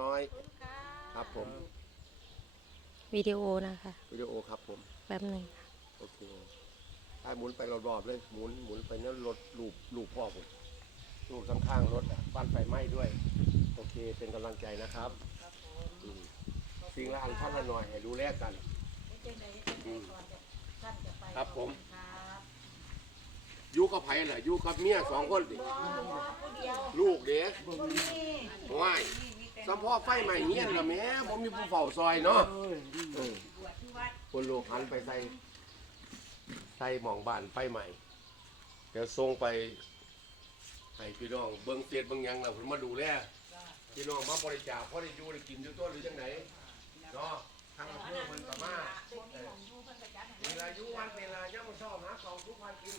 น้อยครับผมวิดีโอนะคะ วิดีโอครับผม แป๊บหนึ่งค่ะโอเคถ้าหมุนไปรอบๆเลยหมุนหมุนไปนั่นรถลูบลูบพ่อผมลูบข้างๆรถอะบ้านไฟไหม้ด้วย โอเคเป็นกำลังใจนะครับอืมสิ่งละอันท่านละหน่อยให้ดูแลกัน ครับผม อยู่กับไผ่เหรออยู่กับเมียสองคนดิลูกเด็กว่าย สัมพอไฟใหม่เงี้ยนละแม่ผมมีผู้เฝ้าซอยเนาะเออคนลูกหันไปใส่ใส่หมองบ้านไฟใหม่ เดี๋ยวส่งไปให้พี่น้องเบิ้งเสียดเบิ้งหยังเราผมมาดูแลพี่น้องมาบริจาคพอได้อยู่ได้กินอยู่ตัวหรือจังไหนเนาะทางอำเภอมันก็มาเวลาอยู่วันเวลาย่ำชอบหาของทุกวันกิน